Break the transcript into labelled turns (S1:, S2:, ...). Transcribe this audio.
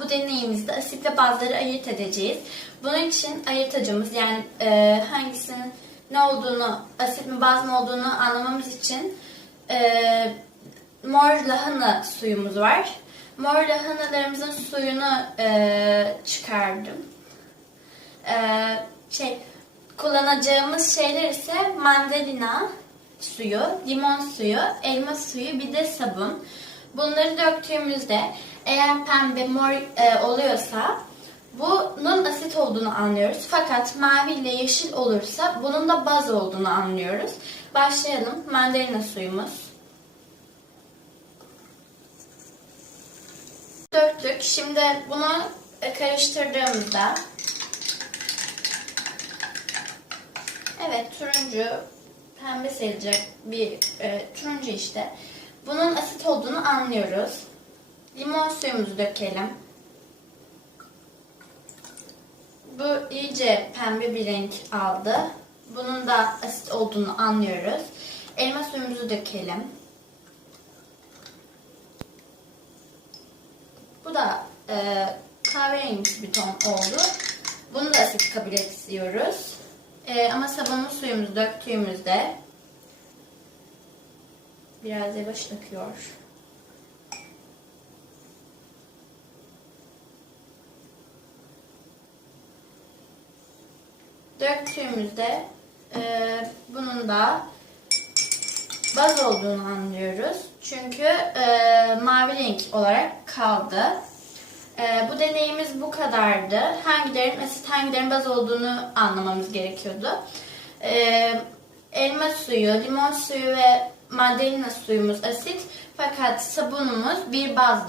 S1: bu deneyimizde asit ve bazları ayırt edeceğiz. Bunun için ayırtacımız yani e, hangisinin ne olduğunu, asit mi baz mı olduğunu anlamamız için e, mor lahana suyumuz var. Mor lahanalarımızın suyunu e, çıkardım. E, şey kullanacağımız şeyler ise mandalina suyu, limon suyu, elma suyu, bir de sabun. Bunları döktüğümüzde eğer pembe mor e, oluyorsa bunun asit olduğunu anlıyoruz. Fakat mavi ile yeşil olursa bunun da baz olduğunu anlıyoruz. Başlayalım. Mandalina suyumuz. Döktük. Şimdi bunu e, karıştırdığımızda Evet turuncu pembe sayılacak bir e, turuncu işte. Bunun asit olduğunu anlıyoruz. Limon suyumuzu dökelim. Bu iyice pembe bir renk aldı. Bunun da asit olduğunu anlıyoruz. Elma suyumuzu dökelim. Bu da e, kahverengi bir ton oldu. Bunu da asit kabul ediyoruz. E, ama sabunlu suyumuzu döktüğümüzde biraz yavaş akıyor. Döktüğümüzde e, bunun da baz olduğunu anlıyoruz. Çünkü e, mavi renk olarak kaldı. E, bu deneyimiz bu kadardı. Hangilerin asit hangilerin baz olduğunu anlamamız gerekiyordu. E, elma suyu, limon suyu ve mandalina suyumuz asit fakat sabunumuz bir bazdı.